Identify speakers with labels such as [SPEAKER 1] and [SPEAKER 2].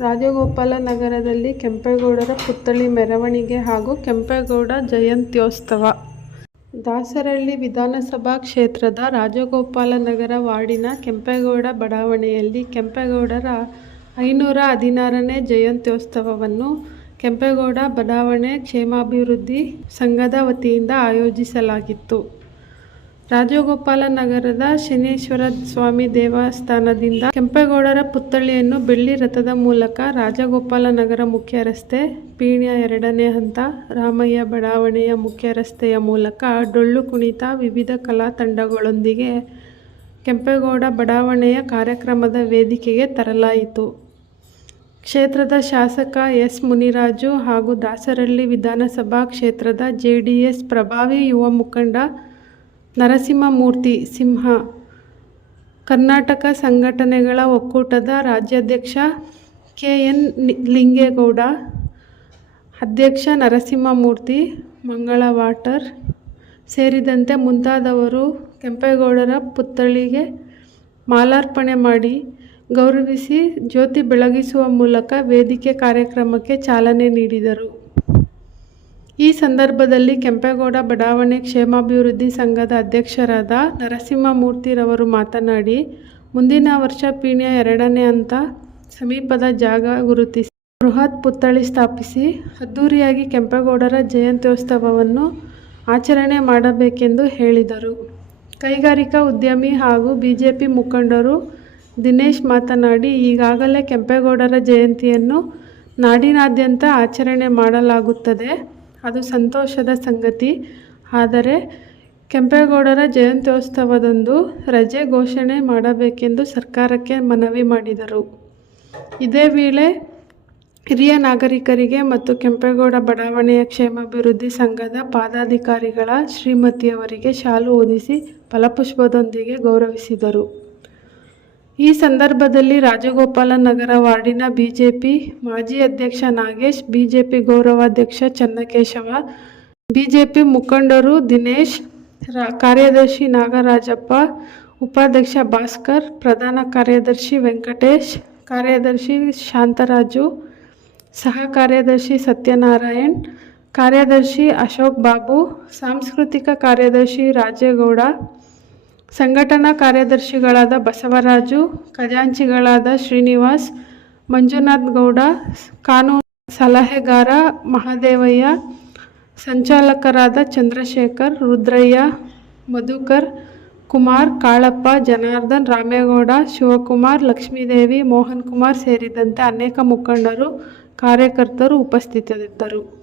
[SPEAKER 1] ರಾಜಗೋಪಾಲ ನಗರದಲ್ಲಿ ಕೆಂಪೇಗೌಡರ ಪುತ್ಥಳಿ ಮೆರವಣಿಗೆ ಹಾಗೂ ಕೆಂಪೇಗೌಡ ಜಯಂತ್ಯೋತ್ಸವ. ದಾಸರಳ್ಳಿ ವಿಧಾನಸಭಾ ಕ್ಷೇತ್ರದ ರಾಜಗೋಪಾಲನಗರ ವಾರ್ಡಿನ ಕೆಂಪೇಗೌಡ ಬಡಾವಣೆಯಲ್ಲಿ ಕೆಂಪೇಗೌಡರ ಐನೂರ ಹದಿನಾರನೇ ಜಯಂತ್ಯೋತ್ಸವವನ್ನು ಕೆಂಪೇಗೌಡ ಬಡಾವಣೆ ಕ್ಷೇಮಾಭಿವೃದ್ಧಿ ಸಂಘದ ವತಿಯಿಂದ ಆಯೋಜಿಸಲಾಗಿತ್ತು. ರಾಜಗೋಪಾಲ ನಗರದ ಶನೇಶ್ವರ ಸ್ವಾಮಿ ದೇವಸ್ಥಾನದಿಂದ ಕೆಂಪೇಗೌಡರ ಪುತ್ಥಳಿಯನ್ನು ಬೆಳ್ಳಿ ರಥದ ಮೂಲಕ ರಾಜಗೋಪಾಲ ನಗರ ಮುಖ್ಯ ರಸ್ತೆ, ಪೀಣ್ಯ ಎರಡನೇ ಹಂತ, ರಾಮಯ್ಯ ಬಡಾವಣೆಯ ಮುಖ್ಯ ರಸ್ತೆಯ ಮೂಲಕ ಡೊಳ್ಳು ಕುಣಿತ ವಿವಿಧ ಕಲಾ ತಂಡಗಳೊಂದಿಗೆ ಕೆಂಪೇಗೌಡ ಬಡಾವಣೆಯ ಕಾರ್ಯಕ್ರಮದ ವೇದಿಕೆಗೆ ತರಲಾಯಿತು. ಕ್ಷೇತ್ರದ ಶಾಸಕ ಎಸ್ ಮುನಿರಾಜು ಹಾಗೂ ದಾಸರಳ್ಳಿ ವಿಧಾನಸಭಾ ಕ್ಷೇತ್ರದ ಜೆಡಿಎಸ್ ಪ್ರಭಾವಿ ಯುವ ಮುಖಂಡ ನರಸಿಂಹಮೂರ್ತಿ ಸಿಂಹ, ಕರ್ನಾಟಕ ಸಂಘಟನೆಗಳ ಒಕ್ಕೂಟದ ರಾಜ್ಯಾಧ್ಯಕ್ಷ ಕೆ. ಎನ್. ಲಿಂಗೇಗೌಡ, ಅಧ್ಯಕ್ಷ ನರಸಿಂಹಮೂರ್ತಿ ಮಂಗಳ ವಾಟರ್ ಸೇರಿದಂತೆ ಮುಂತಾದವರು ಕೆಂಪೇಗೌಡರ ಪುತ್ಥಳಿಗೆ ಮಾಲಾರ್ಪಣೆ ಮಾಡಿ ಗೌರವಿಸಿ ಜ್ಯೋತಿ ಬೆಳಗಿಸುವ ಮೂಲಕ ವೇದಿಕೆ ಕಾರ್ಯಕ್ರಮಕ್ಕೆ ಚಾಲನೆ ನೀಡಿದರು. ಈ ಸಂದರ್ಭದಲ್ಲಿ ಕೆಂಪೇಗೌಡ ಬಡಾವಣೆ ಕ್ಷೇಮಾಭಿವೃದ್ಧಿ ಸಂಘದ ಅಧ್ಯಕ್ಷರಾದ ನರಸಿಂಹಮೂರ್ತಿರವರು ಮಾತನಾಡಿ, ಮುಂದಿನ ವರ್ಷ ಪೀಣ್ಯ ಎರಡನೇ ಹಂತ ಸಮೀಪದ ಜಾಗ ಗುರುತಿಸಿ, ಬೃಹತ್ ಪುತ್ಥಳಿ ಸ್ಥಾಪಿಸಿ ಅದ್ಧೂರಿಯಾಗಿ ಕೆಂಪೇಗೌಡರ ಜಯಂತ್ಯೋತ್ಸವವನ್ನು ಆಚರಣೆ ಮಾಡಬೇಕೆಂದು ಹೇಳಿದರು. ಕೈಗಾರಿಕಾ ಉದ್ಯಮಿ ಹಾಗೂ ಬಿಜೆಪಿ ಮುಖಂಡರು ದಿನೇಶ್ ಮಾತನಾಡಿ, ಈಗಾಗಲೇ ಕೆಂಪೇಗೌಡರ ಜಯಂತಿಯನ್ನು ನಾಡಿನಾದ್ಯಂತ ಆಚರಣೆ ಮಾಡಲಾಗುತ್ತದೆ. ಅದು ಸಂತೋಷದ ಸಂಗತಿ. ಆದರೆ ಕೆಂಪೇಗೌಡರ ಜಯಂತ್ಯೋತ್ಸವದಂದು ರಜೆ ಘೋಷಣೆ ಮಾಡಬೇಕೆಂದು ಸರ್ಕಾರಕ್ಕೆ ಮನವಿ ಮಾಡಿದರು. ಇದೇ ವೇಳೆ ಹಿರಿಯ ನಾಗರಿಕರಿಗೆ ಮತ್ತು ಕೆಂಪೇಗೌಡ ಬಡಾವಣೆಯ ಕ್ಷೇಮಾಭಿವೃದ್ಧಿ ಸಂಘದ ಪದಾಧಿಕಾರಿಗಳ ಶ್ರೀಮತಿಯವರಿಗೆ ಶಾಲು ಓದಿಸಿ ಫಲಪುಷ್ಪದೊಂದಿಗೆ ಗೌರವಿಸಿದರು. ಈ ಸಂದರ್ಭದಲ್ಲಿ ರಾಜಗೋಪಾಲ ನಗರ ವಾರ್ಡಿನ ಬಿಜೆಪಿ ಮಾಜಿ ಅಧ್ಯಕ್ಷ ನಾಗೇಶ್, ಬಿಜೆಪಿ ಗೌರವಾಧ್ಯಕ್ಷ ಚನ್ನಕೇಶವ, ಬಿಜೆಪಿ ಮುಖಂಡರು ದಿನೇಶ್ ಕಾರ್ಯದರ್ಶಿ ನಾಗರಾಜಪ್ಪ, ಉಪಾಧ್ಯಕ್ಷ ಭಾಸ್ಕರ್, ಪ್ರಧಾನ ಕಾರ್ಯದರ್ಶಿ ವೆಂಕಟೇಶ್, ಕಾರ್ಯದರ್ಶಿ ಶಾಂತರಾಜು, ಸಹ ಕಾರ್ಯದರ್ಶಿ ಸತ್ಯನಾರಾಯಣ್, ಕಾರ್ಯದರ್ಶಿ ಅಶೋಕ್ ಬಾಬು, ಸಾಂಸ್ಕೃತಿಕ ಕಾರ್ಯದರ್ಶಿ ರಾಜೇಗೌಡ ಸಂಘಟನಾ ಕಾರ್ಯದರ್ಶಿಗಳಾದ ಬಸವರಾಜು, ಖಜಾಂಚಿಗಳಾದ ಶ್ರೀನಿವಾಸ್, ಮಂಜುನಾಥ್ ಗೌಡ, ಕಾನೂನು ಸಲಹೆಗಾರ ಮಹದೇವಯ್ಯ, ಸಂಚಾಲಕರಾದ ಚಂದ್ರಶೇಖರ್, ರುದ್ರಯ್ಯ, ಮಧುಕರ್, ಕುಮಾರ್, ಕಾಳಪ್ಪ, ಜನಾರ್ದನ್, ರಾಮೇಗೌಡ, ಶಿವಕುಮಾರ್, ಲಕ್ಷ್ಮೀದೇವಿ ಮೋಹನ್ ಕುಮಾರ್ ಸೇರಿದಂತೆ ಅನೇಕ ಮುಖಂಡರು, ಕಾರ್ಯಕರ್ತರು ಉಪಸ್ಥಿತರಿದ್ದರು.